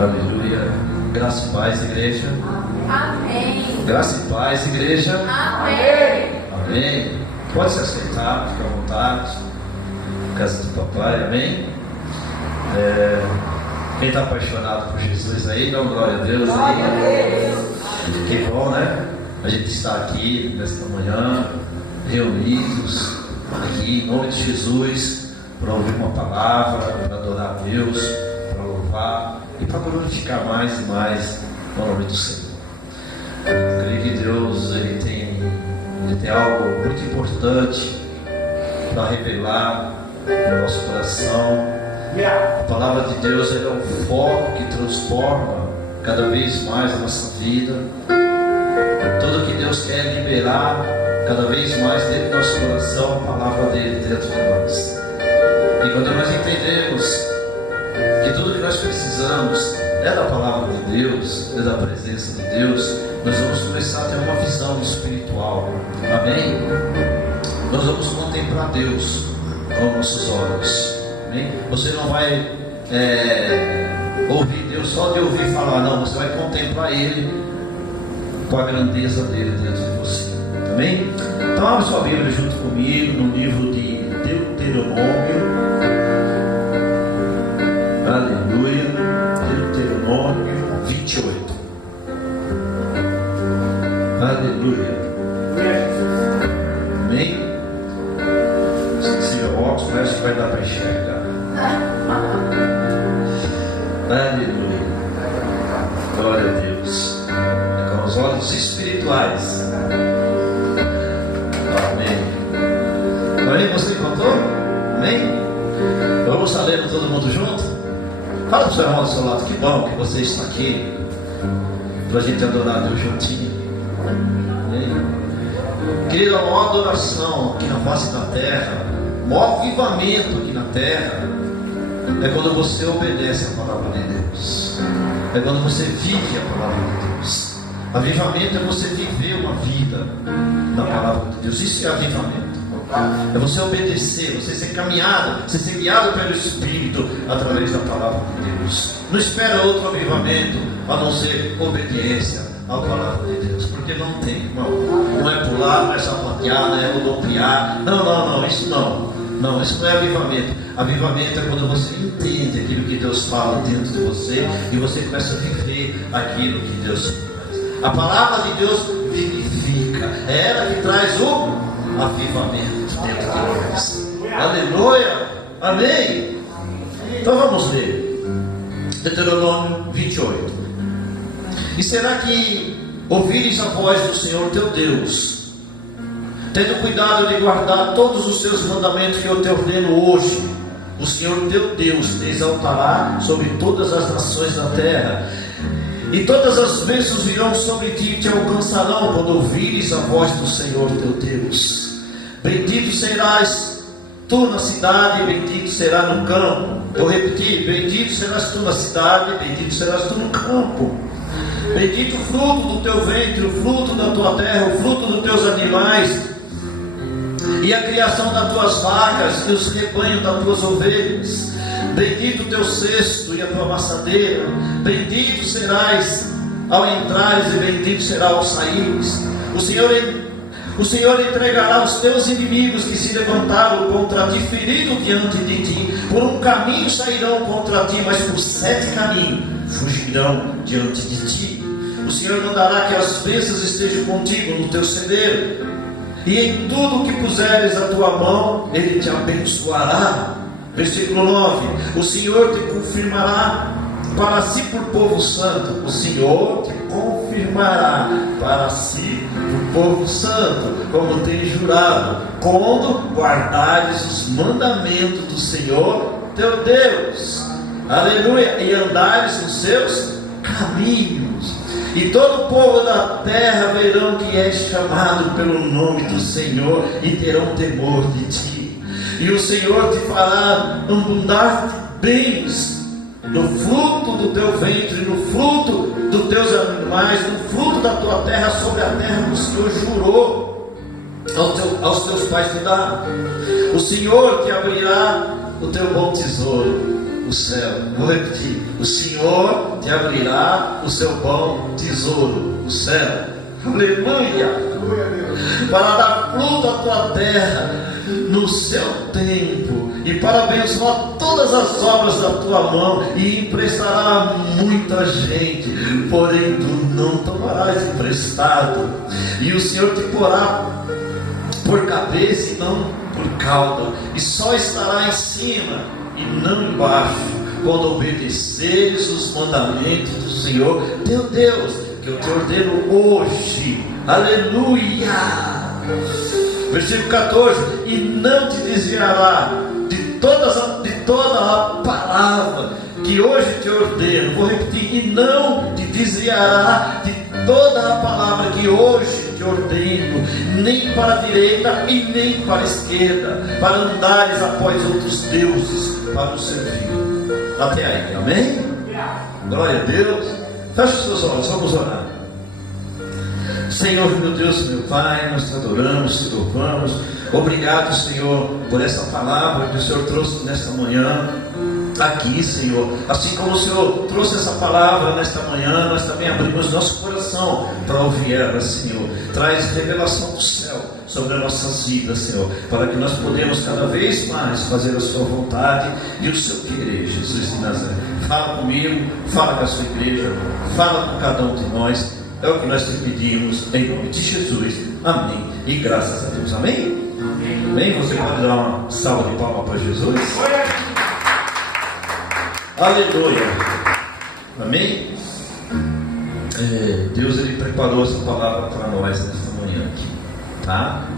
Aleluia. Graça e paz, igreja. Amém. Graça e paz, igreja. Amém. Amém. Pode se aceitar, fica à vontade. Casa do papai, amém. Quem está apaixonado por Jesus aí, dá glória a Deus aí. Que bom, né? A gente está aqui nesta manhã, reunidos aqui em nome de Jesus, para ouvir uma palavra, para adorar a Deus, para louvar e para glorificar mais e mais o nome do Senhor. Eu creio que Deus ele tem algo muito importante para revelar no nosso coração. A palavra de Deus é um foco que transforma cada vez mais a nossa vida. Tudo que Deus quer liberar cada vez mais dentro do nosso coração, a palavra dele dentro de nós. E quando nós entendemos que tudo que nós precisamos é da palavra de Deus, é da presença de Deus, nós vamos começar a ter uma visão espiritual. Amém? Nós vamos contemplar Deus com nossos olhos. Amém? Você não vai ouvir Deus só de ouvir falar, não. Você vai contemplar Ele com a grandeza dele dentro de você. Amém? Então abre sua Bíblia junto comigo no livro de Deuteronômio. Aleluia. Deuteronômio 28. Aleluia. Amém? Se o óculos parece que vai dar para enxergar. Aleluia. Glória a Deus. É com os olhos espirituais. Amém. Amém? Você encontrou? Amém? Vamos estar lendo todo mundo junto? Fala para o seu irmão do seu lado. Que bom que você está aqui para a gente adorar a Deus juntinho. Amém? Querido, a maior adoração aqui na face da terra, o maior avivamento aqui na terra, é quando você obedece a palavra de Deus. É quando você vive a palavra de Deus. Avivamento é você viver uma vida na palavra de Deus. Isso é avivamento. É você obedecer, você ser caminhado, você ser guiado pelo Espírito através da palavra de Deus. Não espera outro avivamento a não ser obediência à palavra de Deus, porque não tem, não é pular, não é sapatear, não é rodopiar. Não, isso não. Não, isso não é avivamento. Avivamento é quando você entende aquilo que Deus fala dentro de você e você começa a viver aquilo que Deus faz. A palavra de Deus vivifica, é ela que traz o avivamento dentro de nós. Aleluia, amém. Então vamos ler Deuteronômio 28. E será que ouvires a voz do Senhor teu Deus, tendo cuidado de guardar todos os teus mandamentos que eu te ordeno hoje, o Senhor teu Deus te exaltará sobre todas as nações da terra, e todas as bênçãos virão sobre ti e te alcançarão quando ouvires a voz do Senhor teu Deus. Bendito serás tu na cidade, bendito será no campo. Vou repetir: bendito serás tu na cidade, bendito serás tu no campo. Bendito o fruto do teu ventre, o fruto da tua terra, o fruto dos teus animais, e a criação das tuas vacas, e os rebanhos das tuas ovelhas. Bendito o teu cesto e a tua amassadeira. Bendito serás ao entrares, e bendito será ao saíres. O Senhor entregará os teus inimigos que se levantaram contra ti, ferido diante de ti. Por um caminho sairão contra ti, mas por 7 caminhos fugirão diante de ti. O Senhor mandará que as bênçãos estejam contigo no teu celeiro, e em tudo que puseres a tua mão, Ele te abençoará. Versículo 9: o Senhor te confirmará para si por povo santo. O Senhor te confirmará para si por povo santo, como tem jurado, quando guardares os mandamentos do Senhor teu Deus. Aleluia. E andares nos seus caminhos. E todo o povo da terra verão que és chamado pelo nome do Senhor, e terão temor de ti. E o Senhor te fará abundar de bens, no fruto do teu ventre, no fruto dos teus animais, no fruto da tua terra, sobre a terra que o Senhor jurou aos teus pais te dar. O Senhor te abrirá o teu bom tesouro, o céu. Vou repetir: o Senhor te abrirá o seu bom tesouro, o céu. Aleluia! Para dar fruto à tua terra no seu tempo, e para abençoar todas as obras da tua mão, e emprestará a muita gente, porém tu não tomarás emprestado, e o Senhor te porá por cabeça e não por cauda, e só estará em cima e não embaixo, quando obedeceres os mandamentos do Senhor teu Deus, que eu te ordeno hoje. Aleluia! Versículo 14: e não te desviará de toda a palavra que hoje te ordeno. Vou repetir: e não te desviará de toda a palavra que hoje te ordeno, nem para a direita e nem para a esquerda, para andares após outros deuses para o servir. Até aí, amém? Glória a Deus. Feche os seus olhos, vamos orar. Senhor, meu Deus, meu Pai, nós te adoramos, te louvamos. Obrigado, Senhor, por essa palavra que o Senhor trouxe nesta manhã aqui, Senhor. Assim como o Senhor trouxe essa palavra nesta manhã, nós também abrimos nosso coração para ouvir ela, Senhor. Traz revelação do céu sobre as nossas vidas, Senhor, para que nós podemos cada vez mais fazer a sua vontade e o seu querer, Jesus de Nazaré. Fala comigo, fala com a sua igreja, fala com cada um de nós. É o que nós te pedimos em nome de Jesus. Amém. E graças a Deus. Amém? Amém? Você pode dar uma salva de palmas para Jesus? Aleluia. Amém? Deus, Ele preparou essa palavra para nós nesta manhã aqui, tá?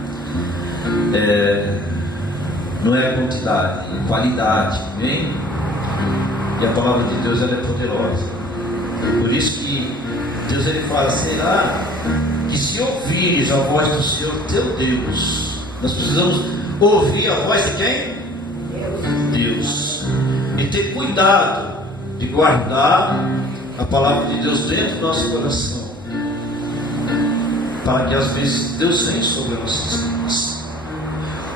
Não é quantidade, é qualidade. Amém? E a palavra de Deus, ela é poderosa. Por isso que Deus, Ele fala: será que se ouvires a voz do Senhor teu Deus, nós precisamos ouvir a voz de quem? Deus. E ter cuidado de guardar a palavra de Deus dentro do nosso coração, para que às vezes Deus venha sobre as nossas vidas.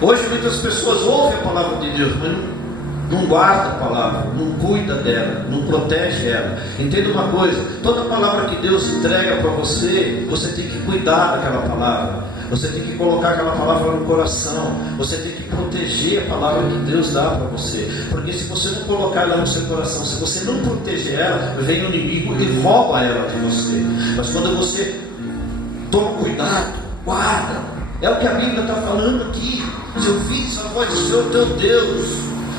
Hoje muitas pessoas ouvem a palavra de Deus, mas não guarda a palavra, não cuida dela, não protege ela. Entenda uma coisa: toda palavra que Deus entrega para você, você tem que cuidar daquela palavra, você tem que colocar aquela palavra no coração, você tem que proteger a palavra que Deus dá para você, porque se você não colocar ela no seu coração, se você não proteger ela, vem o inimigo e rouba ela de você. Mas quando você toma cuidado, guarda, é o que a Bíblia está falando aqui: se ouvires a voz do Senhor teu Deus,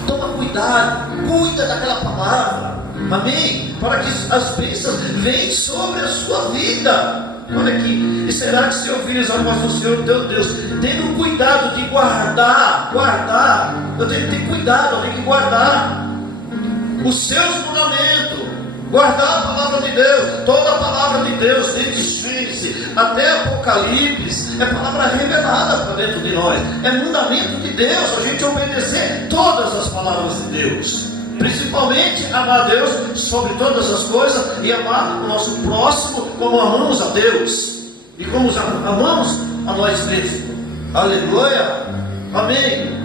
toma cuidado, cuida daquela palavra, amém? Para que as bênçãos venham sobre a sua vida. Olha aqui: e será que se ouvires a voz do Senhor teu Deus, tendo cuidado de guardar, eu tenho que ter cuidado, eu tenho que guardar os seus mandamentos, guardar a palavra de Deus. Toda a palavra de Deus, desde Gênesis até Apocalipse, é palavra revelada para dentro de nós, é mandamento de Deus, a gente obedecer todas as palavras de Deus, principalmente amar a Deus sobre todas as coisas e amar o nosso próximo como amamos a Deus e como amamos a nós mesmos. Aleluia, amém.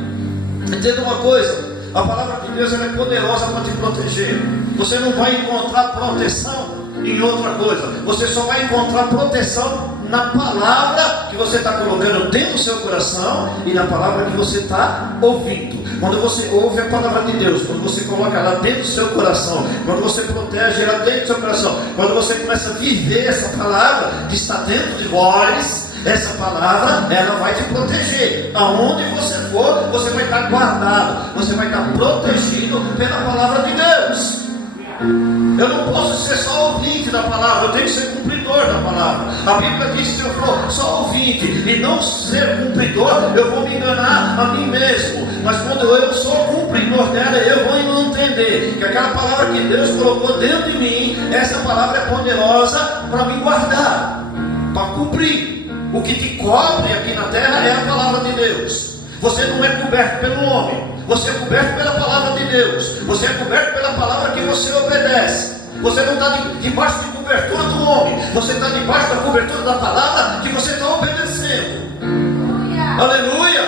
Entenda uma coisa: a palavra de Deus, ela é poderosa para te proteger. Você não vai encontrar proteção em outra coisa, você só vai encontrar proteção na palavra que você está colocando dentro do seu coração e na palavra que você está ouvindo. Quando você ouve a palavra de Deus, quando você coloca ela dentro do seu coração, quando você protege ela dentro do seu coração, quando você começa a viver essa palavra que está dentro de vós, essa palavra, ela vai te proteger. Aonde você for, você vai estar guardado, você vai estar protegido pela palavra de Deus. Eu não posso ser só ouvinte da palavra, eu tenho que ser cumpridor da palavra. A Bíblia diz que se eu for só ouvinte e não ser cumpridor, eu vou me enganar a mim mesmo. Mas quando eu sou cumpridor dela, eu vou entender que aquela palavra que Deus colocou dentro de mim, essa palavra é poderosa para me guardar, para cumprir. O que te cobre aqui na terra é a palavra de Deus. Você não é coberto pelo homem, você é coberto pela palavra de Deus, você é coberto pela palavra que você obedece. Você não está debaixo de cobertura do homem, você está debaixo da cobertura da palavra que você está obedecendo. Aleluia!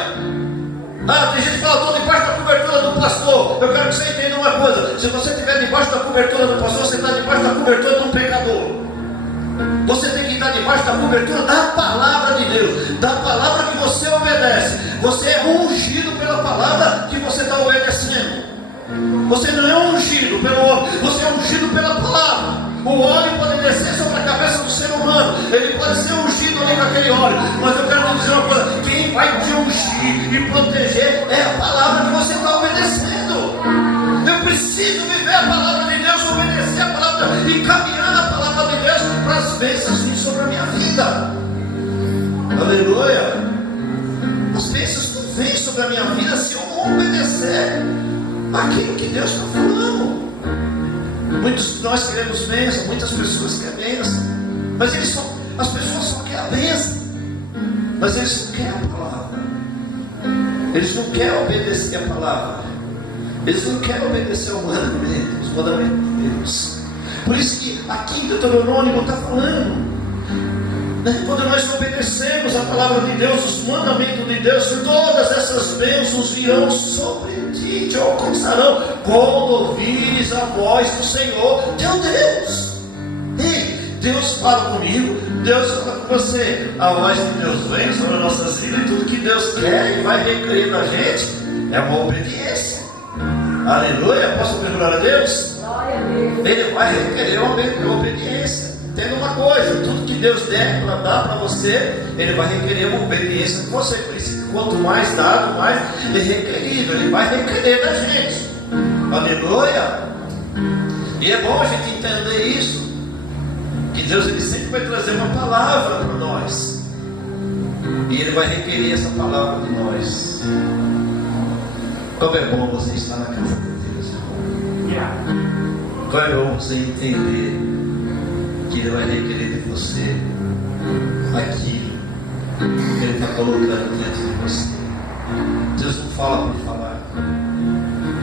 Tem gente que fala: estou debaixo da cobertura cobertura do pastor. Eu quero que você entenda uma coisa: se você estiver debaixo da cobertura do pastor, você está debaixo da cobertura de um pecador. Você tem que estar debaixo da cobertura da palavra de Deus, da palavra que você obedece. Você é ungido pela palavra que você está obedecendo. Você não é ungido pelo homem, você é ungido pela palavra. O óleo pode descer sobre a cabeça do ser humano, ele pode ser ungido ali com aquele óleo, mas eu quero te dizer uma coisa: quem vai te ungir e proteger é a palavra que você está obedecendo. Eu preciso viver a palavra de Deus, obedecer a palavra e caminhar na palavra de Deus para as bênçãos virem sobre a minha vida. Aleluia. As bênçãos não vêm sobre a minha vida se eu não obedecer aquilo que Deus está falando. Muitos de nós queremos bênção, muitas pessoas querem bênção, mas as pessoas só querem a bênção, mas eles não querem a palavra. Eles não querem obedecer a palavra. Eles não querem obedecer os mandamentos de Deus. Por isso que aqui em Deuteronômio está falando, né? Quando nós obedecemos a palavra de Deus, os mandamentos de Deus, todas essas bênçãos virão sobre ti, te alcançarão, quando ouvires a voz do Senhor teu Deus. Ei, Deus fala comigo, Deus fala com você. A voz de Deus vem sobre as nossas vidas, e tudo que Deus quer e vai requerer da gente é uma obediência. Aleluia, posso ouvir glória a Deus? Glória a Deus. Ele vai requerer uma obediência. Entenda uma coisa: tudo que Deus der para dar para você, Ele vai requerer uma obediência de você. Por isso, quanto mais dado, mais é requerido. Ele vai requerer da gente. Aleluia. E é bom a gente entender isso, que Deus ele sempre vai trazer uma palavra para nós, e Ele vai requerer essa palavra de nós. Como é bom você estar na casa de Deus, irmão. Como é bom você entender que Ele vai requerer de você aquilo que Ele está colocando dentro de você. Deus não fala para falar,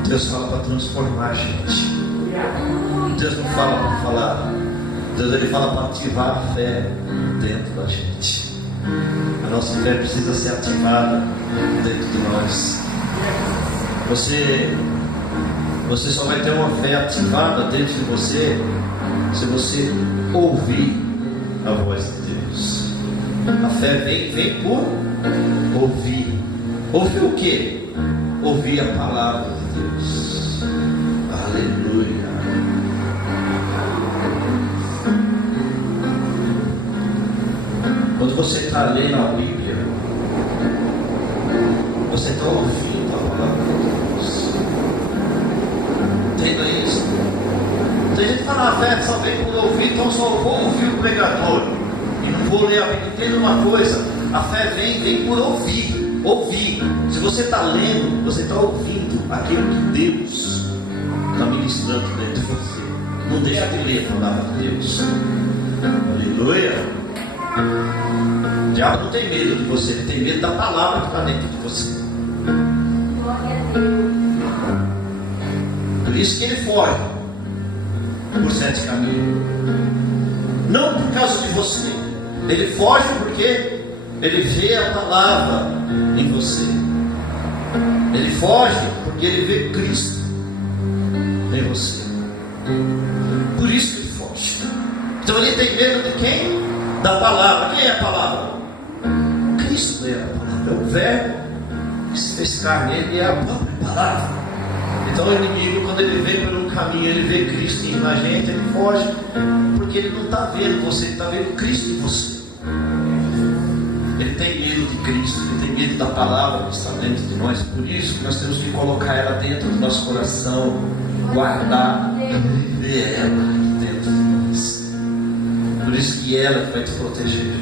Deus fala para transformar a gente. Deus não fala para falar, Deus ele fala para ativar a fé dentro da gente. A nossa fé precisa ser ativada dentro de nós. Você só vai ter uma fé ativada dentro de você se você ouvir a voz de Deus. A fé vem por ouvir. Ouvir o quê? Ouvir a palavra de Deus. Aleluia. Quando você está lendo a Bíblia, você está ouvindo a palavra de Deus. Entenda isso. Tem gente que fala: a fé só vem por ouvir, então só vou ouvir o pregador e não vou ler a Bíblia. Entenda uma coisa: a fé vem por ouvir. Ouvir. Se você está lendo, você está ouvindo aquilo que Deus está ministrando dentro de você. Não deixa de ler a palavra de Deus. Aleluia. O diabo não tem medo de você, ele tem medo da palavra que está dentro de você. Glória a Deus. Por isso que ele foge por 7 caminhos. Não por causa de você. Ele foge porque ele vê a palavra em você. Ele foge porque ele vê Cristo em você. Por isso que ele foge. Então ele tem medo de quem? Da palavra. Quem é a palavra? Cristo é a palavra. É o verbo que se fez carne. Ele é a própria palavra. Então o inimigo, quando ele vem pelo caminho, ele vê Cristo na gente, ele foge, porque ele não está vendo você, ele está vendo Cristo em você. Ele tem medo de Cristo, ele tem medo da palavra que está dentro de nós. Por isso que nós temos que colocar ela dentro do nosso coração, guardar e viver ela dentro de nós. Por isso que ela que vai te proteger,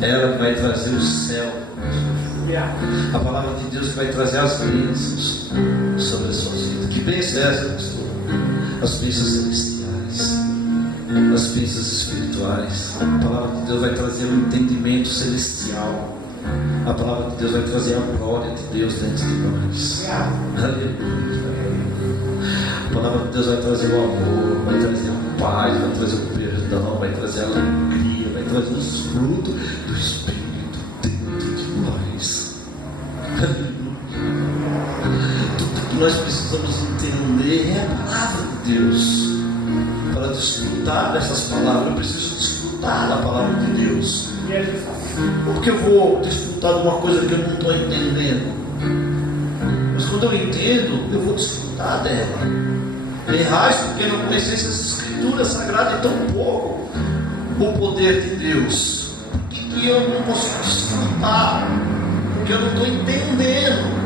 ela que vai trazer o céu, a palavra de Deus que vai trazer as bênçãos sobre a sua vida. Que bênção é essa, pastor? As bênçãos celestiais, as bênçãos espirituais. A palavra de Deus vai trazer um entendimento celestial. A palavra de Deus vai trazer a glória de Deus dentro de nós. Aleluia. A palavra de Deus vai trazer o amor, vai trazer a paz, vai trazer o perdão, vai trazer a alegria, vai trazer os frutos do Espírito dentro de nós. Aleluia. Tudo precisamos entender é a palavra de Deus. Para desfrutar dessas palavras, eu preciso desfrutar da palavra de Deus. Como que eu vou desfrutar de uma coisa que eu não estou entendendo? Mas quando eu entendo, eu vou desfrutar dela. Errais porque não conheceis as escrituras sagradas e tão pouco o poder de Deus. Por que eu não consigo desfrutar? Porque eu não estou entendendo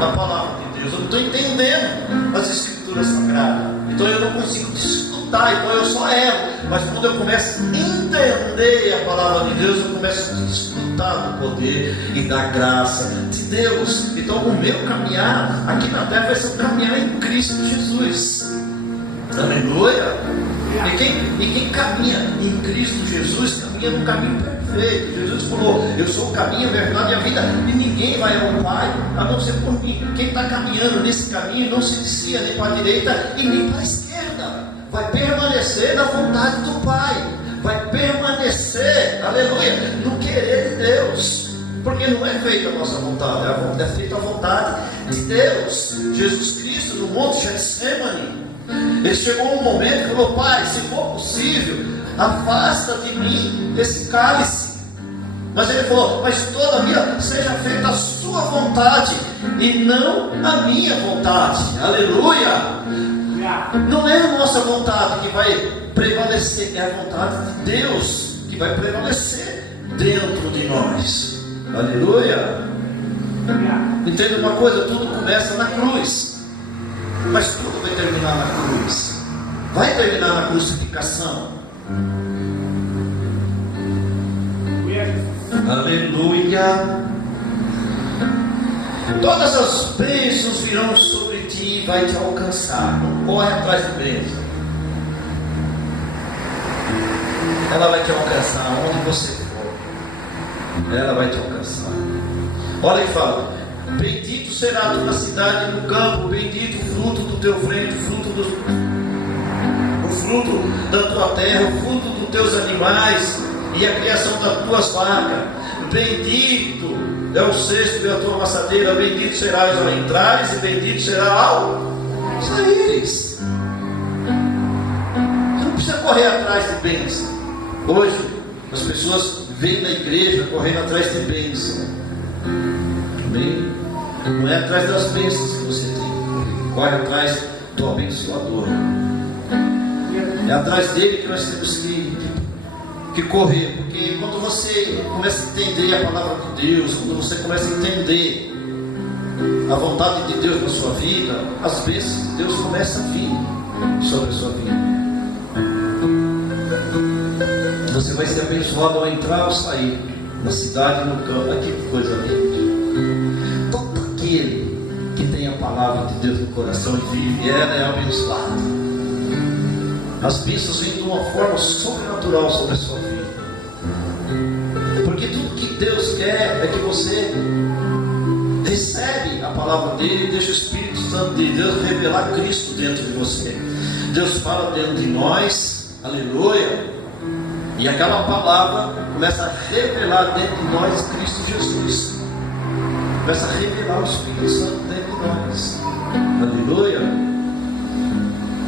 a palavra de Deus, eu não estou entendendo as escrituras sagradas. Então eu não consigo desfrutar, então eu só erro. Mas quando eu começo a entender a palavra de Deus, eu começo a desfrutar do poder e da graça de Deus. Então o meu caminhar aqui na terra vai ser um caminhar em Cristo Jesus. Aleluia! E quem caminha em Cristo Jesus, caminha no caminho perfeito. Jesus falou: eu sou o caminho, a verdade e a vida, e ninguém vai ao Pai a não ser por mim. Quem está caminhando nesse caminho não se desvia nem para a direita e nem para a esquerda, vai permanecer na vontade do Pai, vai permanecer, aleluia, no querer de Deus, porque não é feita a nossa vontade, é feita a vontade de Deus. Jesus Cristo no Monte Getsemane, ele chegou um momento e falou: Pai, se for possível, afasta de mim esse cálice. Mas ele falou: mas todavia seja feita a sua vontade e não a minha vontade. Aleluia! Não é a nossa vontade que vai prevalecer, é a vontade de Deus que vai prevalecer dentro de nós. Aleluia! Entenda uma coisa, tudo começa na cruz, mas tudo vai terminar na cruz. Vai terminar na crucificação. Aleluia. Todas as bênçãos virão sobre ti e vai te alcançar. Não corre atrás de bênção. Ela vai te alcançar onde você for. Ela vai te alcançar. Olha que fala: bendito será a tua cidade no campo, bendito o fruto do teu ventre, o fruto da tua terra, o fruto dos teus animais e a criação das tuas vacas. Bendito é o cesto da tua amassadeira, bendito serás ao entrares e bendito será ao saíres. Você não precisa correr atrás de bênção. Hoje as pessoas vêm na igreja correndo atrás de bênção. Amém? Não é atrás das bênçãos que você tem, corre atrás do abençoador. É atrás dele que nós temos que correr, porque quando você começa a entender a palavra de Deus, quando você começa a entender a vontade de Deus na sua vida, as bênçãos de Deus começam a vir sobre a sua vida. Você vai ser abençoado ao entrar ou sair, na cidade e no campo. Olha que coisa linda. Todo aquele que tem a palavra de Deus no coração e vive ela é abençoado. As bênçãos vêm de uma forma sobrenatural sobre a sua vida, porque tudo que Deus quer é que você recebe a palavra dele e deixa o Espírito Santo de Deus revelar Cristo dentro de você. Deus fala dentro de nós, aleluia, e aquela palavra começa a revelar dentro de nós Cristo Jesus, começa a revelar o Espírito Santo dentro de nós, aleluia.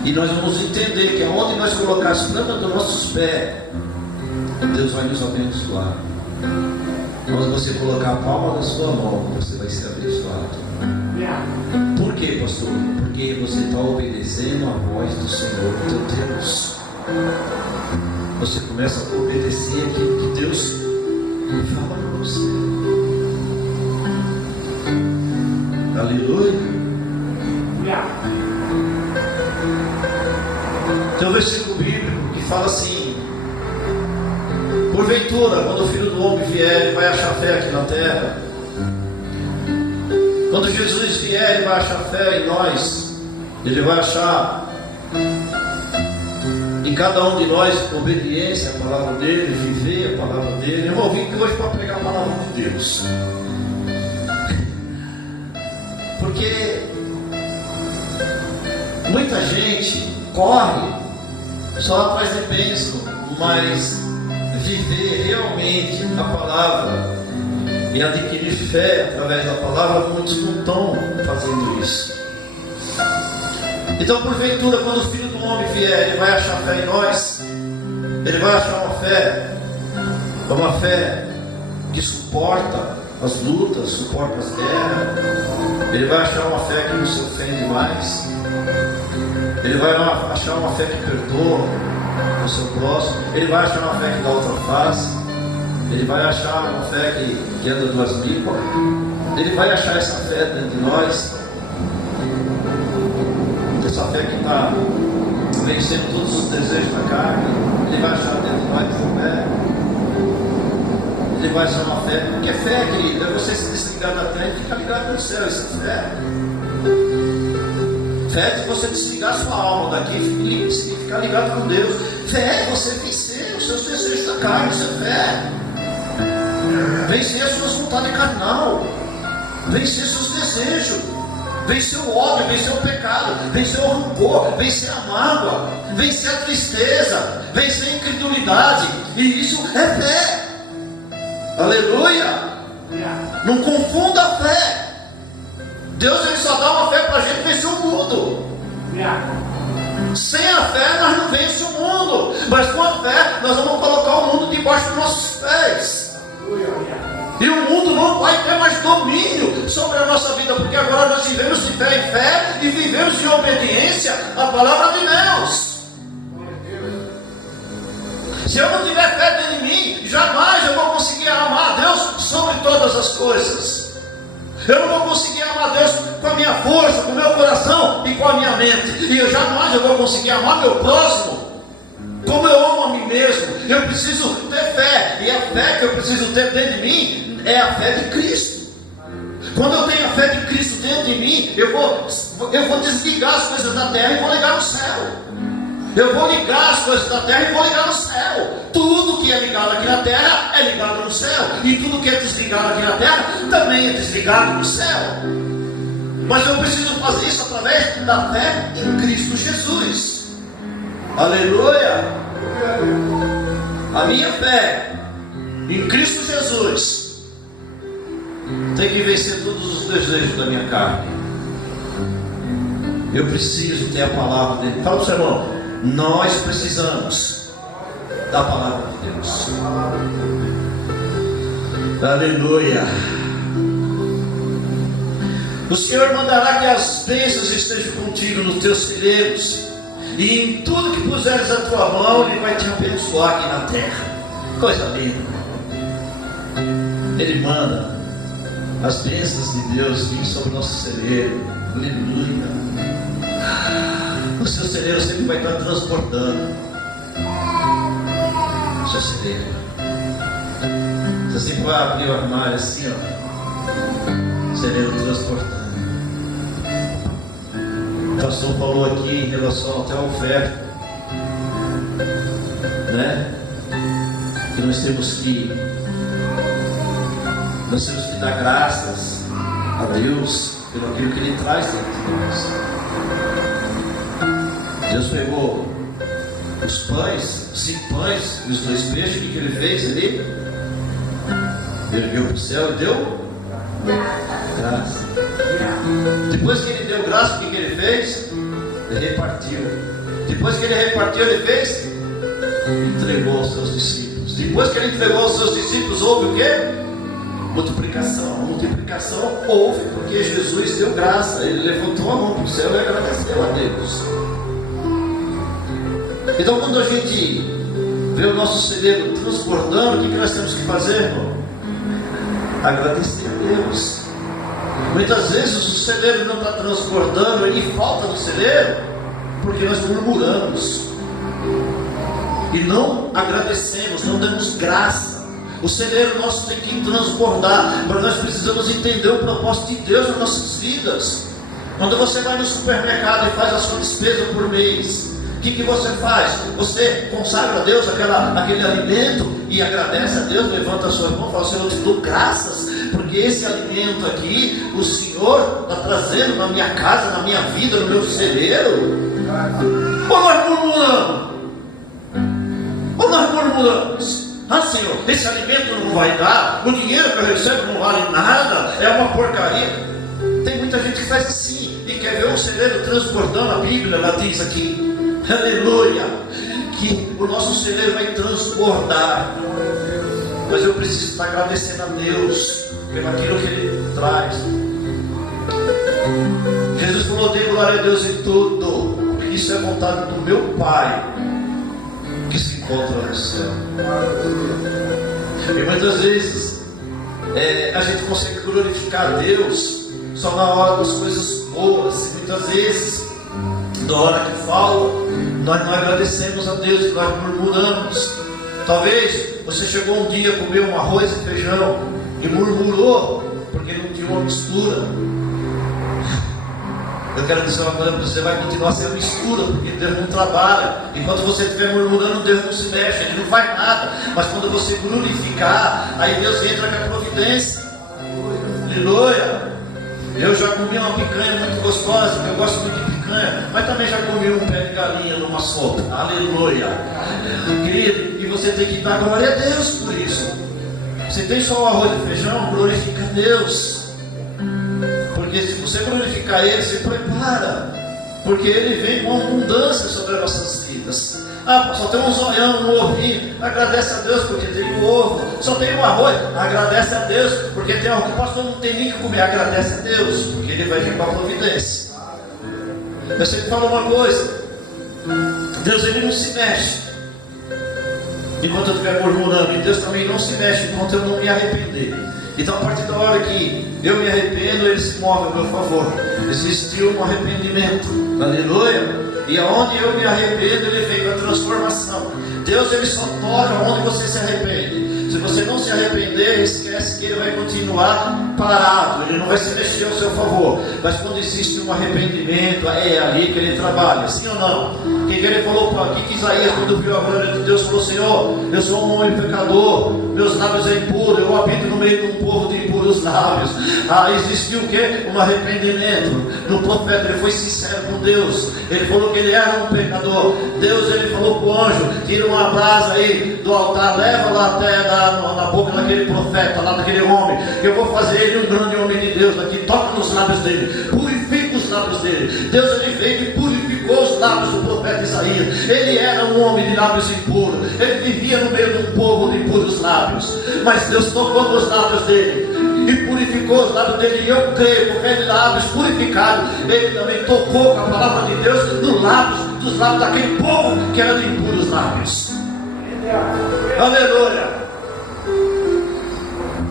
E nós vamos entender que aonde nós colocarmos a planta dos nossos pés, Deus vai nos abençoar. Quando você colocar a palma da sua mão, você vai ser abençoado. Por quê, pastor? Porque você está obedecendo a voz do Senhor, teu Deus. Você começa a obedecer aquilo que Deus fala para você. Aleluia. Tem um versículo bíblico que fala assim: porventura, quando o Filho do Homem vier, ele vai achar fé aqui na terra. Quando Jesus vier, ele vai achar fé em nós. Ele vai achar em cada um de nós obediência à palavra dele, viver a palavra dele. Eu vou vir aqui hoje para pregar a palavra de Deus, porque muita gente corre só atrás de bênção, mas viver realmente a palavra e adquirir fé através da palavra, muitos não estão fazendo isso. Então, porventura, quando o Filho do Homem vier, Ele vai achar fé em nós. Ele vai achar uma fé que suporta as lutas, suporta as guerras. Ele vai achar uma fé que não se ofende mais. Ele vai achar uma fé que perdoa o seu próximo. Ele vai achar uma fé que dá outra face. Ele vai achar uma fé que anda duas línguas. Ele vai achar essa fé dentro de nós. Essa fé que está vencendo todos os desejos da carne. Ele vai achar dentro de nós essa fé. Ele vai achar uma fé. Porque fé, querido, é você se desligar da terra e ficar ligado no céu. Isso é fé. Fé é se você desligar sua alma daqui e ficar ligado com Deus. Fé é você vencer os seus desejos da carne. Isso é fé. Vencer as suas vontades carnal. Vencer seus desejos. Vencer o ódio, vencer o pecado, vencer o rancor, vencer a mágoa, vencer a tristeza, vencer a incredulidade. E isso é fé. Aleluia. Não confunda a fé. Deus, ele só dá uma fé para a gente vencer o mundo. Sem a fé nós não vencemos o mundo. Mas com a fé nós vamos colocar o mundo debaixo dos nossos pés. E o mundo não vai ter mais domínio sobre a nossa vida, porque agora nós vivemos de fé em fé e vivemos de obediência à palavra de Deus. Se eu não tiver fé dentro de mim, jamais eu vou conseguir amar a Deus sobre todas as coisas. Eu não vou conseguir amar a Deus com a minha força, com o meu coração e com a minha mente. E eu jamais vou conseguir amar meu próximo como eu amo a mim mesmo. Eu preciso ter fé. E a fé que eu preciso ter dentro de mim é a fé de Cristo. Quando eu tenho a fé de Cristo dentro de mim, eu vou desligar as coisas da terra e vou ligar no céu. Eu vou ligar as coisas da terra e vou ligar no céu. Tudo que é ligado aqui na terra é ligado no céu. E tudo que é desligado aqui na terra também é desligado no céu. Mas eu preciso fazer isso através da fé em Cristo Jesus. Aleluia. A minha fé em Cristo Jesus tem que vencer todos os desejos da minha carne. Eu preciso ter a palavra dele. Fala para o seu irmão, nós precisamos da palavra de Deus. Aleluia. O Senhor mandará que as bênçãos estejam contigo nos teus celeiros, e em tudo que puseres a tua mão, Ele vai te abençoar aqui na terra. Coisa linda. Ele manda as bênçãos de Deus vir sobre o nosso celeiro. Aleluia. O seu celeiro sempre vai estar transportando o seu celeiro. Você sempre vai abrir o armário assim, ó, o celeiro transportando. O pastor falou aqui em relação até a oferta, né? Que nós temos que dar graças a Deus pelo aquilo que Ele traz dentro de nós. Deus pegou os pães, 5 pães e os 2 peixes. O que Ele fez? Ele ergueu para o céu e deu graça. Depois que Ele deu graça, o que Ele fez? Ele repartiu. Depois que Ele repartiu, Ele fez? Entregou aos seus discípulos. Depois que Ele entregou aos seus discípulos, houve o quê? Multiplicação. A multiplicação houve porque Jesus deu graça. Ele levantou a mão para o céu e agradeceu a Deus. Então, quando a gente vê o nosso celeiro transbordando, o que nós temos que fazer, irmão? Agradecer a Deus. Muitas vezes o celeiro não está transbordando e falta no celeiro porque nós murmuramos e não agradecemos, não damos graça. O celeiro nosso tem que transbordar, mas nós precisamos entender o propósito de Deus nas nossas vidas. Quando você vai no supermercado e faz a sua despesa por mês, o que você faz? Você consagra a Deus aquele alimento e agradece a Deus, levanta a sua mão e fala: Senhor, eu te dou graças, porque esse alimento aqui, o Senhor está trazendo na minha casa, na minha vida, no meu celeiro. Ou nós murmuramos? Ou nós murmuramos? Ah, Senhor, esse alimento não vai dar, o dinheiro que eu recebo não vale nada, é uma porcaria. Tem muita gente que faz assim, e que quer ver um celeiro transbordando, a Bíblia ela diz aqui, aleluia, que o nosso celeiro vai transbordar. Mas eu preciso estar agradecendo a Deus pelo aquilo que Ele traz. Jesus falou: dê glória a Deus em tudo, porque isso é vontade do meu Pai que se encontra no céu. E muitas vezes a gente consegue glorificar a Deus só na hora das coisas boas. E muitas vezes, na hora que falo, nós não agradecemos a Deus, nós murmuramos. Talvez você chegou um dia, comeu um arroz e feijão e murmurou porque não tinha uma mistura. Eu quero dizer uma coisa para você: vai continuar sendo mistura, porque Deus não trabalha. Enquanto você estiver murmurando, Deus não se mexe, Ele não faz nada. Mas quando você glorificar, aí Deus entra com a providência. Aleluia! Eu já comi uma picanha muito gostosa, porque eu gosto muito de picanha, mas também já comi um pé de galinha numa sopa. Aleluia! Querido, e você tem que dar glória a Deus por isso. Você tem só o arroz e feijão, glorifica a Deus. Porque se você glorificar Ele, se prepara, porque Ele vem com abundância sobre as nossas vidas. Ah, só tem um zoião, um ovinho, agradece a Deus porque tem um ovo. Só tem um arroz, agradece a Deus porque tem algo. Pastor, não tem nem que comer, agradece a Deus, porque Ele vai vir com a providência. Eu sempre falo uma coisa: Deus, Ele não se mexe enquanto eu estiver murmurando, e Deus também não se mexe enquanto eu não me arrepender. Então, a partir da hora que eu me arrependo, Ele se move a meu favor. Existiu um arrependimento, aleluia. E aonde eu me arrependo, Ele vem com a transformação. Deus, Ele só toca onde você se arrepende. Se você não se arrepender, esquece que Ele vai continuar parado, Ele não vai se mexer ao seu favor. Mas quando existe um arrependimento, é ali que Ele trabalha, sim ou não? O que Ele falou para que Isaías, quando viu a glória de Deus, falou: Senhor, eu sou um homem pecador, meus lábios é impuro, eu habito no meio de um povo de impuros lábios. Existiu o que? Um arrependimento. No profeta, ele foi sincero com Deus. Ele falou que ele era um pecador. Deus, Ele falou para o anjo: tira uma brasa aí do altar, leva lá até na boca daquele profeta, lá daquele homem, que eu vou fazer ele um grande homem de Deus aqui. Toca nos lábios dele, purifica os lábios dele. Deus, Ele veio e purificou os lábios do profeta Isaías. Ele era um homem de lábios impuros, ele vivia no meio de um povo de impuros lábios, mas Deus tocou nos lábios dele e purificou os lábios dele. E eu creio, porque ele lábios purificados, Ele também tocou com a palavra de Deus nos lábios, dos lábios daquele povo que era de impuros lábios. Aleluia!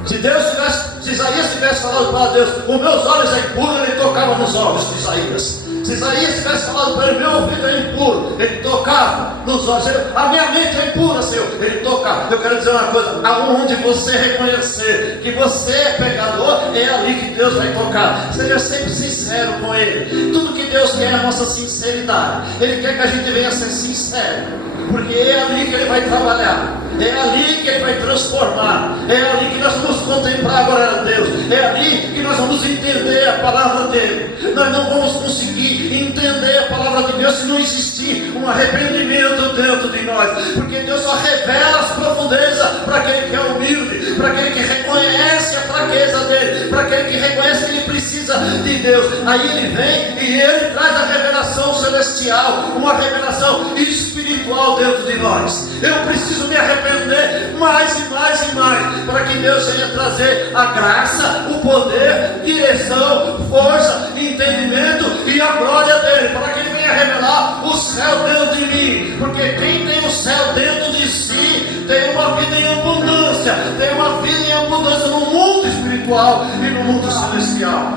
Se Isaías tivesse falado para Deus: os meus olhos é impuro, Ele tocava nos olhos de Isaías. Se Isaías tivesse falado para ele: meu ouvido é impuro, Ele tocava nos olhos. A minha mente é impura, Senhor, Ele tocava. Eu quero dizer uma coisa: aonde você reconhecer que você é pecador, é ali que Deus vai tocar. Seja sempre sincero com Ele. Tudo que Deus quer é a nossa sinceridade. Ele quer que a gente venha ser sincero, porque é ali que Ele vai trabalhar, é ali que Ele vai transformar, é ali que nós vamos contemplar a glória de Deus, é ali que nós vamos entender a palavra dEle. Nós não vamos conseguir entender a palavra de Deus se não existir um arrependimento dentro de nós, porque Deus só revela as profundezas para aquele que é humilde, para aquele que reconhece a fraqueza dele, para aquele que reconhece que ele precisa de Deus. Aí Ele vem e Ele traz a revelação celestial, uma revelação espiritual dentro de nós. Eu preciso me arrepender mais e mais e mais, para que Deus venha trazer a graça, o poder, direção, força, entendimento e a glória dEle, para que Ele venha revelar o céu dentro de mim. Porque quem tem o céu dentro de si tem uma vida em abundância, tem uma vida em abundância no mundo espiritual e no mundo celestial.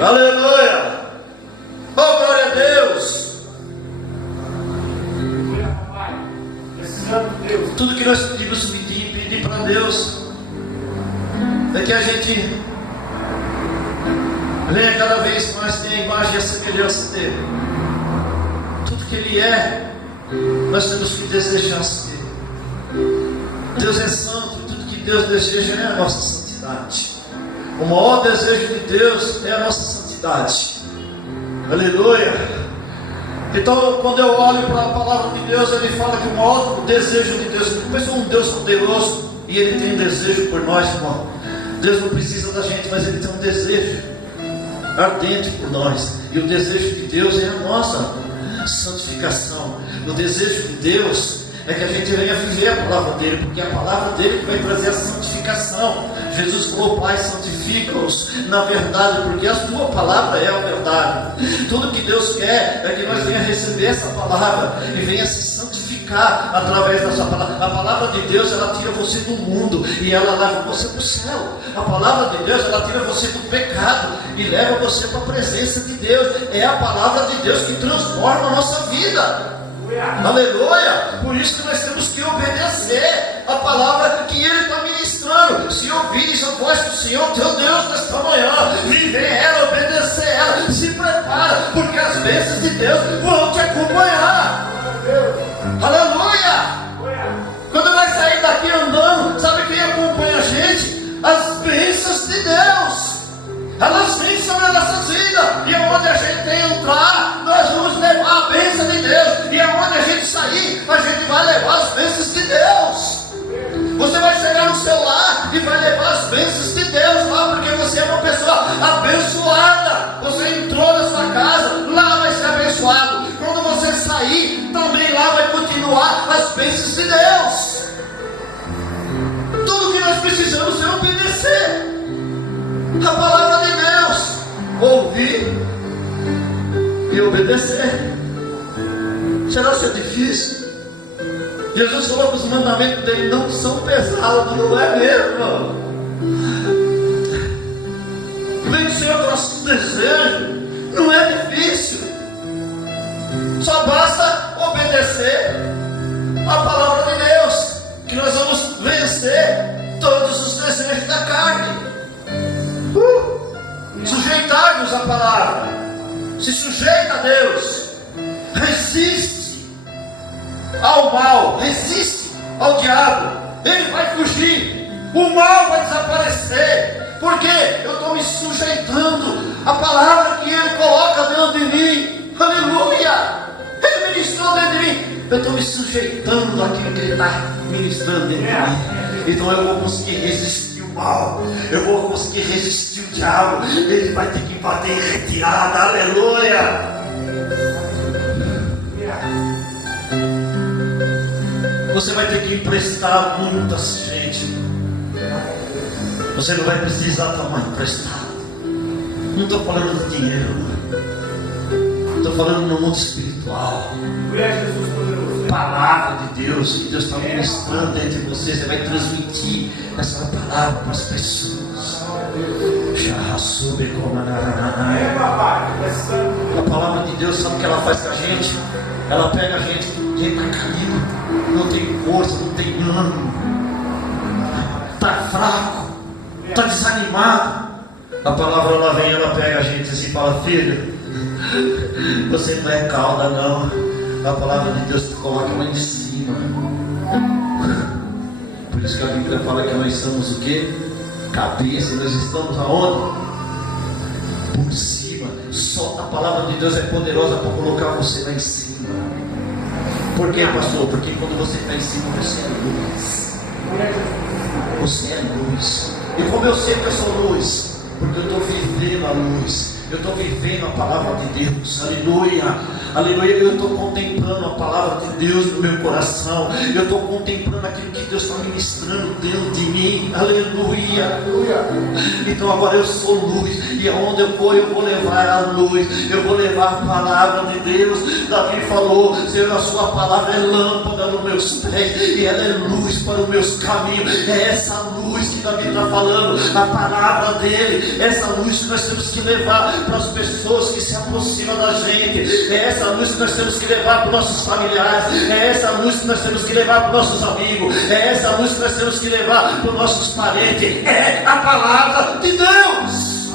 Aleluia! Oh, glória a Deus! Tudo que nós pedimos pedir para Deus é que a gente venha cada vez mais ter a imagem e a semelhança dEle. Tudo que Ele é, nós temos que desejar ser. Deus é santo, e tudo que Deus deseja é a nossa santidade. O maior desejo de Deus é a nossa santidade. Aleluia! Então, quando eu olho para a palavra de Deus, Ele fala que o maior desejo de Deus, pensa um Deus poderoso, e Ele tem um desejo por nós, irmão. Deus não precisa da gente, mas Ele tem um desejo. ardente por nós. E o desejo de Deus é a nossa santificação. O desejo de Deus é que a gente venha viver a palavra dele, porque é a palavra dele que vai trazer a santificação. Jesus falou: Pai, santifica-os na verdade, porque a tua palavra é a verdade. Tudo que Deus quer é que nós venha receber essa palavra e venha se santificar através da sua palavra. A palavra de Deus, ela tira você do mundo e ela leva você para o céu. A palavra de Deus, ela tira você do pecado e leva você para a presença de Deus. É a palavra de Deus que transforma a nossa vida. Aleluia! Por isso que nós temos que obedecer a palavra que Ele está ministrando. Se ouvires a voz do Senhor teu Deus nesta manhã, viver ela, obedecer ela, se prepara, porque as bênçãos de Deus vão te acompanhar. Aleluia! Quando nós saímos daqui andando, sabe quem acompanha a gente? As bênçãos de Deus. Elas vêm sobre as nossas vidas, e aonde a gente entrar, nós vamos levar a bênção de Deus, e aonde a gente sair, a gente vai levar as bênçãos de Deus. Você vai chegar no seu lar e vai levar as bênçãos de Deus lá, porque você é uma pessoa abençoada. Você entrou na sua casa, lá vai ser abençoado. Quando você sair, também lá vai continuar as bênçãos de Deus. Tudo que nós precisamos é obedecer a palavra de Deus, ouvir e obedecer. Será ser difícil? Jesus falou que os mandamentos dele não são pesados, não é mesmo? Vencer o nosso desejo não é difícil, só basta obedecer a palavra de Deus, que nós vamos vencer todos os desejos da carne. Sujeitar-nos à palavra, se sujeita a Deus, resiste ao mal, resiste ao diabo, ele vai fugir, o mal vai desaparecer, porque eu estou me sujeitando à palavra que Ele coloca dentro de mim. Aleluia! Ele ministrou dentro de mim, eu estou me sujeitando àquilo que Ele está ministrando dentro de mim. Então eu vou conseguir resistir o mal, eu vou conseguir resistir o diabo. Ele vai ter que bater em retirada. Aleluia! Você vai ter que emprestar muitas gente. Você não vai precisar tomar emprestado. Não estou falando de dinheiro, estou falando no mundo espiritual. Palavra de Deus, que Deus está ministrando entre vocês. Você vai transmitir essa palavra para as pessoas. A palavra de Deus, sabe o que ela faz com a gente? Ela pega a gente está caído, não tem força, não tem ânimo, está fraco, está desanimado. A palavra ela vem, ela pega a gente assim e fala: filho, você não é cauda não. A palavra de Deus te coloca lá em cima. Por isso que a Bíblia fala que nós somos o quê? Cabeça. Nós estamos aonde? Por cima. Só a palavra de Deus é poderosa para colocar você lá em cima. Por quê, pastor? Porque quando você está em cima, você é luz. Você é luz. E como eu sei que eu sou luz? Porque eu estou vivendo a luz. Eu estou vivendo a palavra de Deus. Aleluia. Aleluia, eu estou contemplando a palavra de Deus no meu coração. Eu estou contemplando aquilo que Deus está ministrando dentro de mim. Aleluia. Então agora eu sou luz, e aonde eu vou levar a luz. Eu vou levar a palavra de Deus. Davi falou: Senhor, a sua palavra é lâmpada nos meus pés e ela é luz para os meus caminhos. É essa luz que Davi está falando, a palavra dele. Essa luz que nós temos que levar para as pessoas que se aproximam da gente. É essa luz que nós temos que levar para os nossos familiares. É essa luz que nós temos que levar para os nossos amigos. É essa luz que nós temos que levar para os nossos parentes. É a palavra de Deus.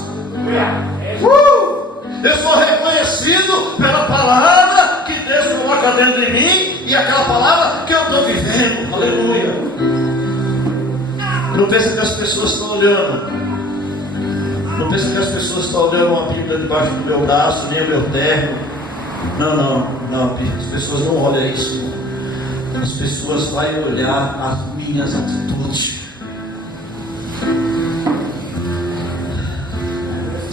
Eu sou reconhecido pela palavra que Deus coloca dentro de mim, e aquela palavra que eu estou vivendo. Aleluia. Não pensa que as pessoas estão olhando. Não pensa que as pessoas estão olhando uma Bíblia debaixo do meu braço, nem o meu terno. Não. As pessoas não olham isso. As pessoas vão olhar as minhas atitudes.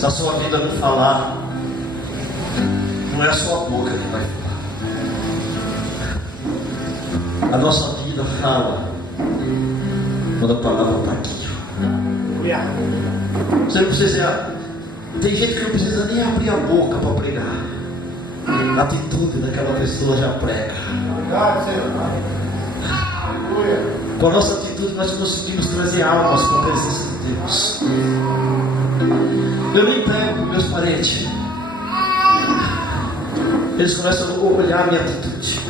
Se a sua vida não falar, não é a sua boca que vai falar. A nossa vida fala quando a palavra está aqui. Você não precisa. Tem gente que não precisa nem abrir a boca para pregar. A atitude daquela pessoa já prega. Com a nossa atitude nós conseguimos trazer almas para a presença de Deus. Eu nem prego para meus parentes. Eles começam a olhar a minha atitude.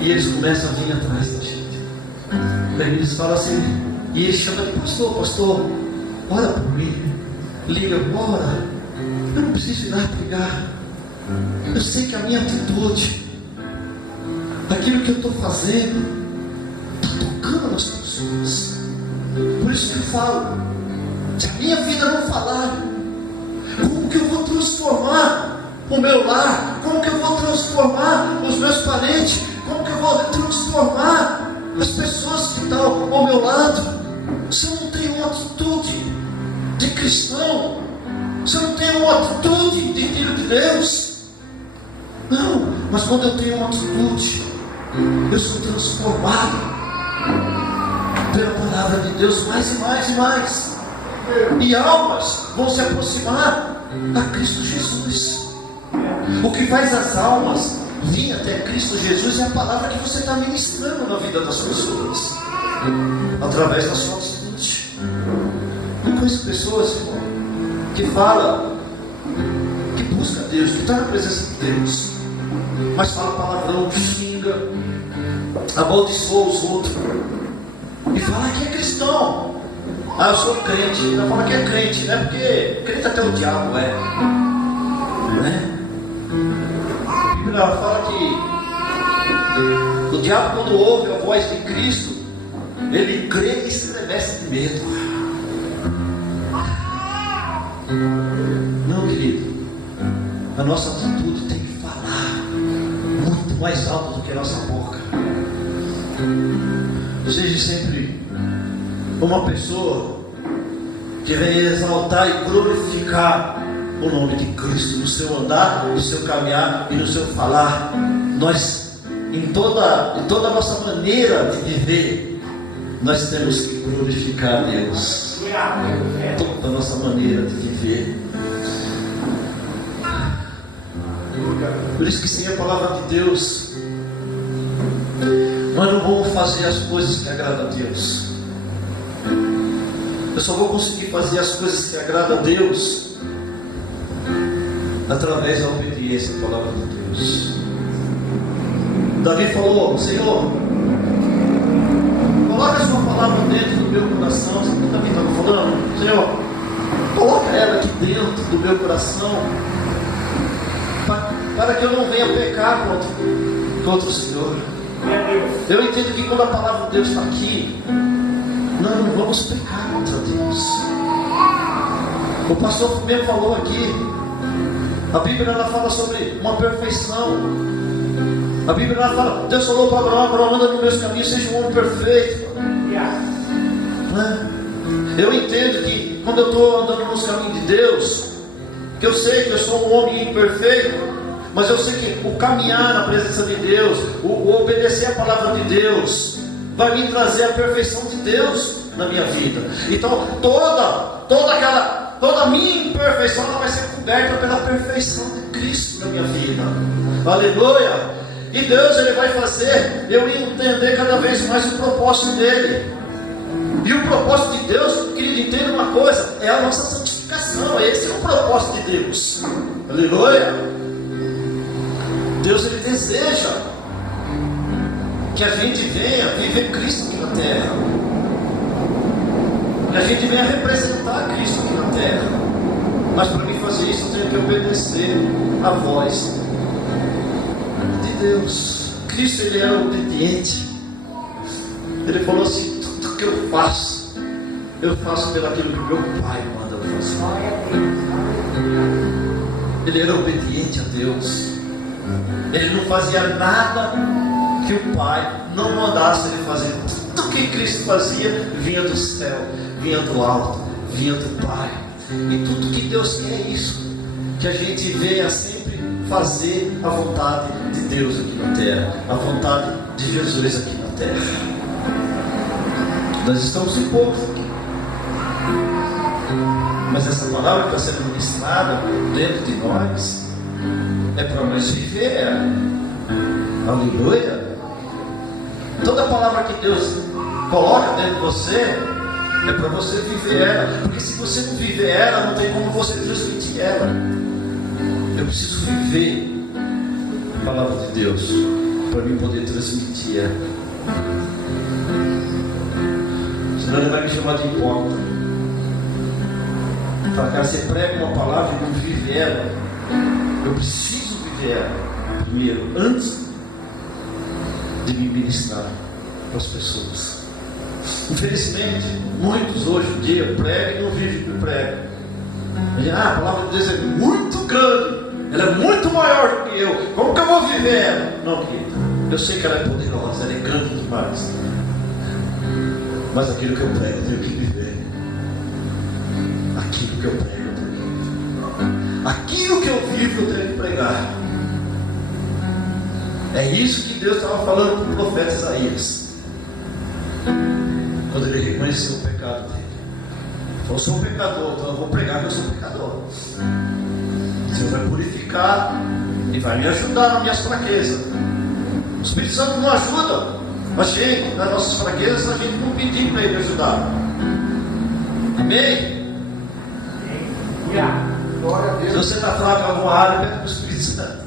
E eles começam a vir atrás da gente. Aí eles falam assim, e eles chamam de pastor, ora por mim. Liga, ora. Eu não preciso ir lá pregar. Eu sei que a minha atitude, aquilo que eu estou fazendo, está tocando nas pessoas. Por isso que eu falo, se a minha vida não falar, como que eu vou transformar o meu lar? Como que eu vou transformar os meus parentes? Como que eu vou transformar as pessoas que estão ao meu lado? Se eu não tenho uma atitude de cristão, se eu não tenho uma atitude de filho de Deus, não, mas quando eu tenho uma atitude, eu sou transformado pela palavra de Deus mais e mais e mais, e almas vão se aproximar a Cristo Jesus. O que faz as almas vir até Cristo Jesus é a palavra que você está ministrando na vida das pessoas, através da sua atitude. Eu conheço pessoas, irmão, que falam, que busca Deus, que está na presença de Deus, mas fala palavrão, xinga, amaldiçoa os outros, e fala que é cristão. Ah, eu sou crente. Ela fala que é crente, né? Porque crente até o diabo é, né? A Bíblia fala que o diabo, quando ouve a voz de Cristo, ele crê e se estremece de medo. Não, querido, a nossa atitude tem que falar muito mais alto do que a nossa boca. Seja sempre uma pessoa que vem exaltar e glorificar o nome de Cristo no seu andar, no seu caminhar e no seu falar. Nós, em toda a nossa maneira de viver, nós temos que glorificar a Deus. Toda a nossa maneira de viver. Por isso que sem a palavra de Deus, nós não vamos fazer as coisas que agradam a Deus. Eu só vou conseguir fazer as coisas que agradam a Deus através da obediência à palavra de Deus. Davi falou: Senhor, coloca a sua palavra dentro do meu coração. Sabe o que Davi estava falando? Senhor, coloca ela aqui dentro do meu coração, para que eu não venha pecar contra o Senhor. Eu entendo que quando a palavra de Deus está aqui, nós não vamos pecar contra Deus. O pastor mesmo falou aqui, a Bíblia ela fala sobre uma perfeição. A Bíblia ela fala: Deus falou para Abraão: Abraão, anda nos meus caminhos, seja um homem perfeito. Eu entendo que quando eu estou andando nos caminhos de Deus, que eu sei que eu sou um homem imperfeito, mas eu sei que o caminhar na presença de Deus, o obedecer a palavra de Deus, vai me trazer a perfeição de Deus na minha vida. Então toda a minha imperfeição, ela vai ser coberta pela perfeição de Cristo na minha vida. Aleluia! E Deus, ele vai fazer eu entender cada vez mais o propósito dele. E o propósito de Deus, querido, entenda uma coisa, é a nossa santificação. Esse é o propósito de Deus. Aleluia! Deus, ele deseja que a gente venha viver Cristo aqui na terra, que a gente venha representar Cristo aqui na terra. Mas para mim fazer isso, eu tenho que obedecer a voz de Deus. Cristo, ele era obediente. Ele falou assim: tudo que eu faço pelo aquilo que meu Pai manda eu fazer. Ele era obediente a Deus. Ele não fazia nada que o Pai não mandasse ele fazer. Tudo que Cristo fazia vinha do céu, vinha do alto, vinha do Pai. E tudo que Deus quer é isso, que a gente venha sempre fazer a vontade de Deus aqui na terra, a vontade de Jesus aqui na terra. Nós estamos em poucos aqui, mas essa palavra que está sendo ministrada dentro de nós é para nós viver ela. Aleluia. Toda palavra que Deus coloca dentro de você é para você viver ela, porque se você não viver ela, não tem como você transmitir ela. Eu preciso viver a palavra de Deus para mim poder transmitir ela. Senão ele vai me chamar de hipócrita. Para cá você prega uma palavra e não vive ela. Eu preciso viver ela primeiro, antes de me ministrar para as pessoas. Infelizmente, muitos hoje em dia pregam e não vivem o que pregam. A palavra de Deus é muito grande, ela é muito maior do que eu. Como que eu vou viver ela? Não, querido, eu sei que ela é poderosa, ela é grande demais. Mas aquilo que eu prego eu tenho que viver. Aquilo que eu prego eu tenho que viver. Aquilo que eu vivo eu tenho que pregar. É isso que Deus estava falando para o profeta Isaías, quando ele reconheceu o pecado dele. Ele falou: eu sou um pecador, então eu vou pregar que eu sou um pecador. O Senhor vai purificar e vai me ajudar nas minhas fraquezas. O Espírito Santo não ajuda a gente nas nossas fraquezas, a gente não pedir para Ele ajudar. Amém? Se você está fraco em alguma área, pede para o Espírito Santo.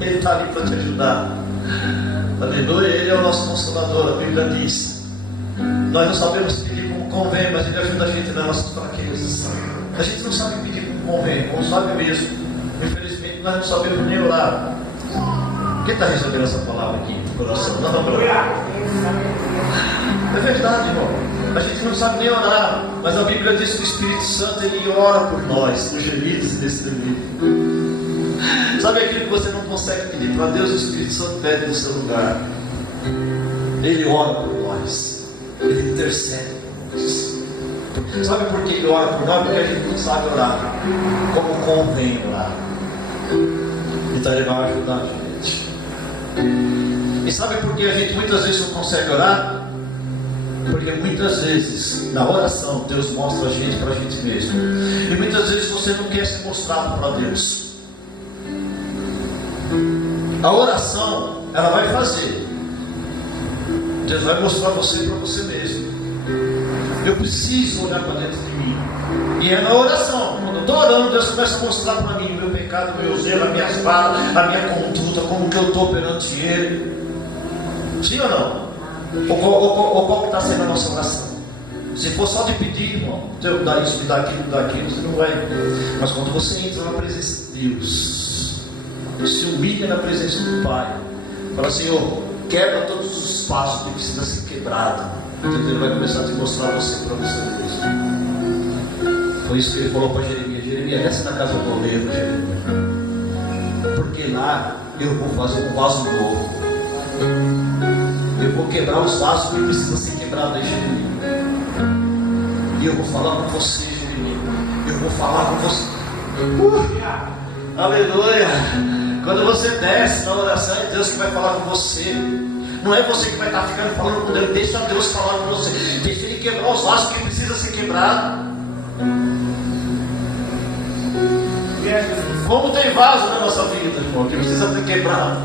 Ele está ali para te ajudar. Aleluia. Ele é o nosso consolador. A Bíblia diz: nós não sabemos pedir como convém, mas Ele ajuda a gente nas nossas fraquezas. A gente não sabe pedir como convém, não sabe mesmo. Infelizmente nós não sabemos nem orar. Quem está recebendo essa palavra aqui no coração? É verdade, irmão. A gente não sabe nem orar, mas a Bíblia diz que o Espírito Santo Ele ora por nós, com gemidos e destemidos. Sabe aquilo que você não consegue pedir para Deus? O Espírito Santo pede no seu lugar. Ele ora por nós, Ele intercede por nós. Sabe por que Ele ora por nós? Porque a gente não sabe orar como convém orar. Então Ele vai ajudar a gente. E sabe por que a gente muitas vezes não consegue orar? Porque muitas vezes na oração Deus mostra a gente para a gente mesmo. E muitas vezes você não quer ser mostrado para Deus. A oração, ela vai fazer. Deus vai mostrar você para você mesmo. Eu preciso olhar para dentro de mim. E é na oração. Quando eu estou orando, Deus começa a mostrar para mim o meu pecado, o meu zelo, as minhas falas, a minha conduta, como que eu estou perante Ele. Sim ou não? Ou qual que está sendo a nossa oração? Se for só de pedir, irmão, Deus me dá isso, me dá aquilo, você não vai. Mas quando você entra na presença de Deus, se humilha na presença do Pai, fala: Senhor, quebra todos os espaços que precisam ser quebrados. Então Ele vai começar a te mostrar você para você mesmo. Foi isso que Ele falou para Jeremias: Jeremias, desce na casa do oleiro, Jeremias, porque lá eu vou fazer um vaso novo. Eu vou quebrar os vasos que precisam ser quebrados, Jeremias. E eu vou falar com você, Jeremias. Eu vou falar com você. Aleluia. Quando você desce na oração, é Deus que vai falar com você. Não é você que vai estar ficando falando com Deus. Deixa Deus falar com você. Deixa Ele quebrar os vasos que precisam ser quebrados. Como tem vaso na nossa vida, irmão, que precisa ser quebrado.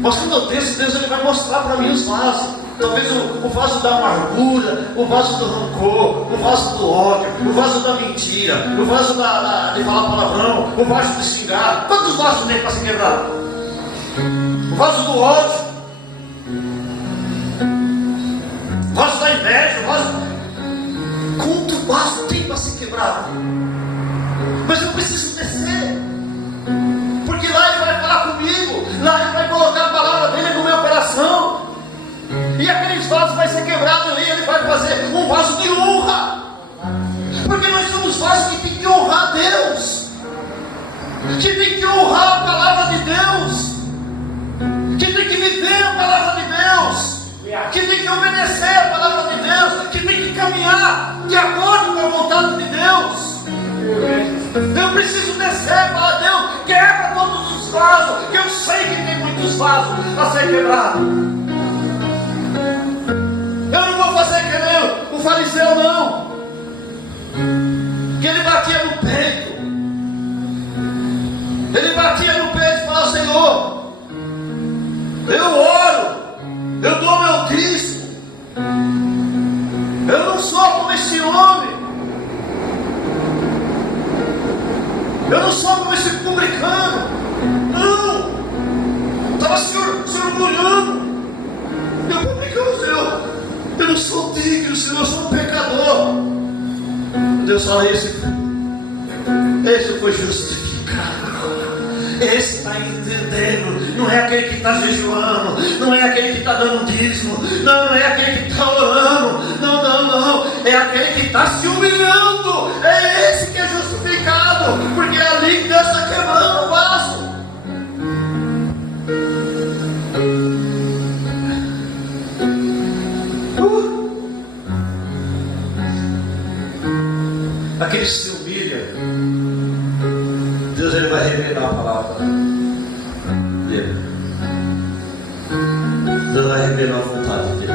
Mas quando eu desço, Deus Ele vai mostrar para mim os vasos. Talvez o vaso da amargura, o vaso do rancor, o vaso do ódio, o vaso da mentira, o vaso de falar palavrão, o vaso de xingar. Quantos vasos tem para ser quebrado? O vaso do ódio, o vaso da inveja, o vaso. Quanto vaso tem para ser quebrado? Mas eu preciso descer, porque lá Ele vai falar comigo, lá Ele vai colocar a palavra dEle no meu coração. E aqueles vasos vai ser quebrado ali. Ele vai fazer um vaso de honra. Porque nós somos vasos que tem que honrar Deus, que tem que honrar a palavra de Deus, que tem que viver a palavra de Deus, que tem que obedecer a palavra de Deus, que tem que caminhar de acordo com a vontade de Deus. Eu preciso descer e falar: Deus, quebra todos os vasos, que eu sei que tem muitos vasos a ser quebrados. Eu não vou fazer que nem o fariseu, não, que ele batia no peito. Ele batia no peito e falava: Senhor, eu oro, eu dou meu dízimo, eu não sou como esse homem, eu não sou como esse publicano, não. Estava se orgulhando. Eu publicano, Senhor, eu não sou digno, Senhor, eu sou um pecador. Deus fala: esse foi justificado. Esse está entendendo. Não é aquele que está jejuando, não é aquele que está dando dízimo, não é aquele que está orando, não, é aquele que está se humilhando. É esse que é justificado, porque é ali que Deus está quebrando o vaso. Aquele que se humilha, Deus, ele vai revelar a palavra dele. Deus vai revelar a vontade dele.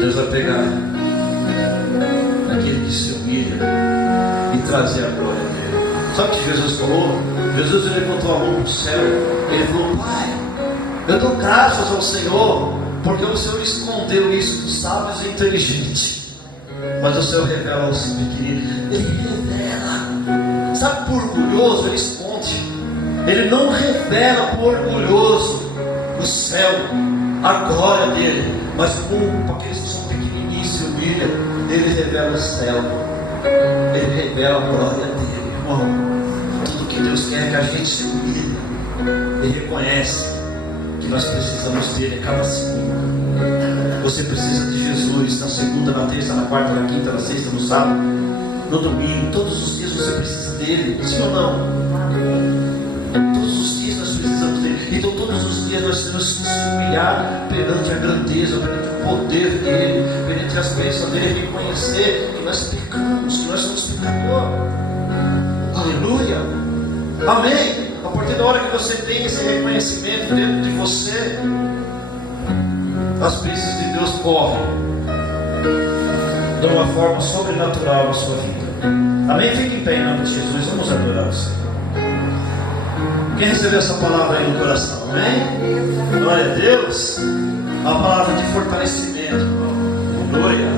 Deus vai pegar aquele que se humilha e trazer a glória dele. Sabe o que Jesus falou? Jesus, ele levantou a mão para o céu. Ele falou: Pai, eu dou graças ao Senhor, porque o Senhor escondeu isso dos sábios e inteligentes, mas o Senhor revela aos pequeninos. Ele revela. Sabe, por orgulhoso ele esconde. Ele não revela por orgulhoso o céu, a glória dele. Mas para aqueles que são pequenininhos, se humilham, ele revela o céu. Ele revela a glória dele, irmão. Tudo que Deus quer é que a gente se humilhe e reconhece que nós precisamos dele a cada segundo. Você precisa de Jesus na segunda, na terça, na quarta, na quinta, na sexta, no sábado, no domingo. Todos os dias você precisa dele, sim ou não? Todos os dias nós precisamos dele. Então todos os dias nós temos que nos humilhar perante a grandeza, perante o poder dele, perante as bênçãos dele, reconhecer que nós pecamos, que nós somos pecadores. Aleluia, amém. A partir da hora que você tem esse reconhecimento dentro de você, as bênçãos de Deus correm de uma forma sobrenatural na sua vida. Amém? Fique em pé em nome de Jesus. Vamos adorar o Senhor. Quem recebeu essa palavra aí no coração? Amém? Glória a Deus. A palavra de fortalecimento. Glória.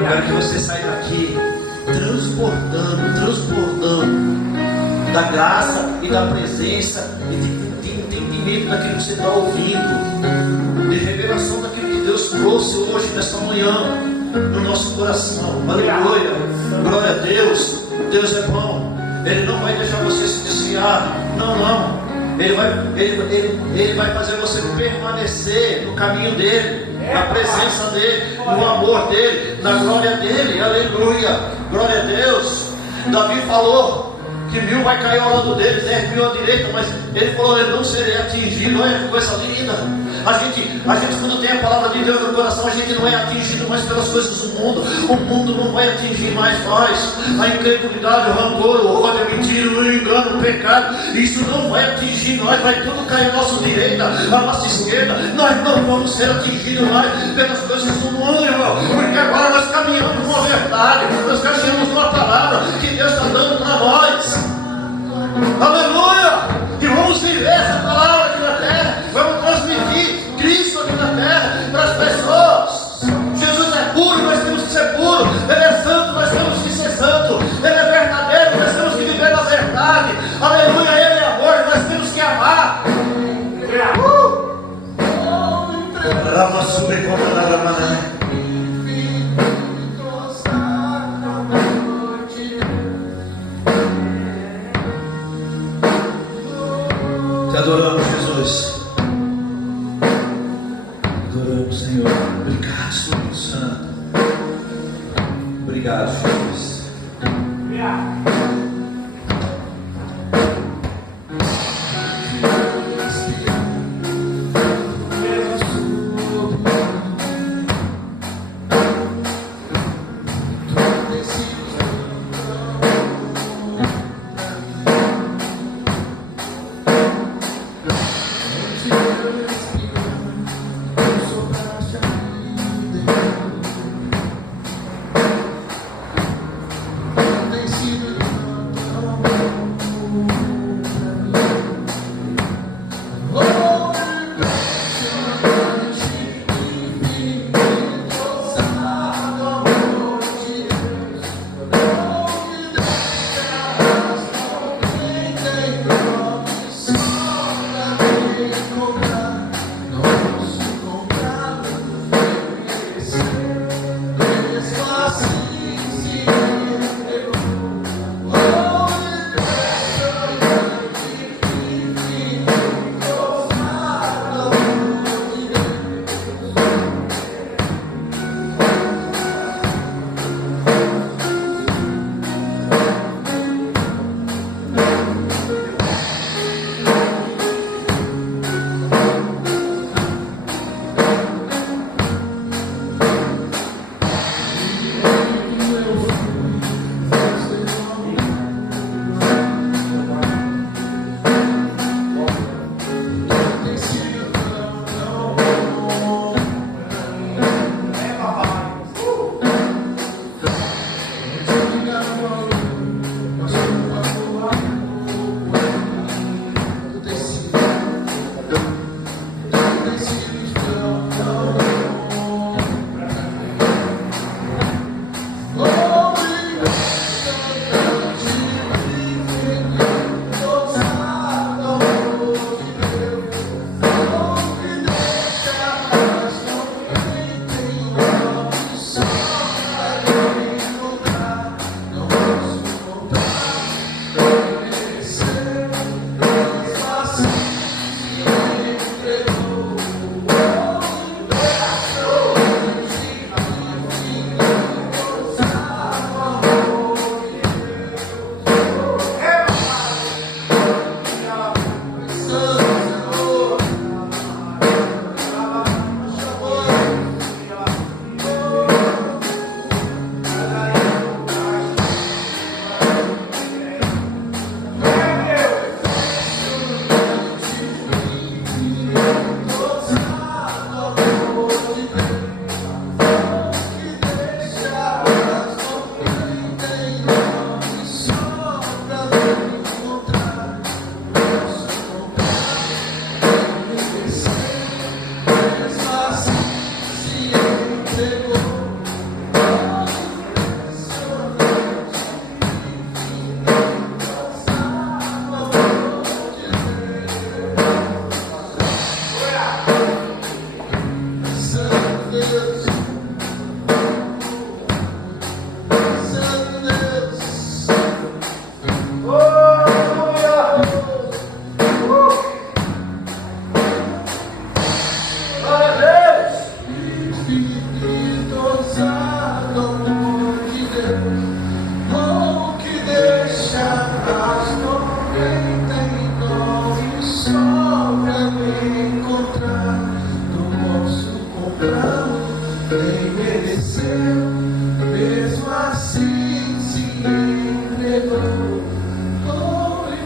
Eu quero que você saia daqui transbordando da graça e da presença e de entendimento daquilo que você está ouvindo, de revelação daquilo que Deus trouxe hoje, nesta manhã, no nosso coração. Aleluia, glória a Deus. Deus é bom, Ele não vai deixar você se desviar, não. Ele vai fazer você permanecer no caminho dele, na presença dele, no amor dele, na glória dele. Aleluia, glória a Deus. Davi falou que 1000 vai cair ao lado dele, 10.000 à direita, mas ele falou: ele não seria atingido. Olha que coisa linda. A gente quando tem a palavra de Deus no coração, a gente não é atingido mais pelas coisas do mundo. O mundo não vai atingir mais nós. A incredulidade, o rancor, o ódio, a mentira, o engano, o pecado, isso não vai atingir nós. Vai tudo cair à nossa direita, à nossa esquerda. Nós não vamos ser atingidos mais pelas coisas do mundo, irmão, porque agora nós caminhamos numa verdade, nós caminhamos numa palavra que Deus está dando para nós. Aleluia! E vamos viver essa palavra aqui na terra. Vamos transmitir Cristo aqui na terra para as pessoas. Jesus é puro, nós temos que ser puro. Ele é santo, nós temos que ser santo. Ele é verdadeiro, nós temos que viver na verdade. Aleluia! Ele é amor, nós temos que amar. Te adoramos, Jesus. Adoramos, Senhor. Obrigado, Espírito Santo. Obrigado, Jesus. Só pra me encontrar.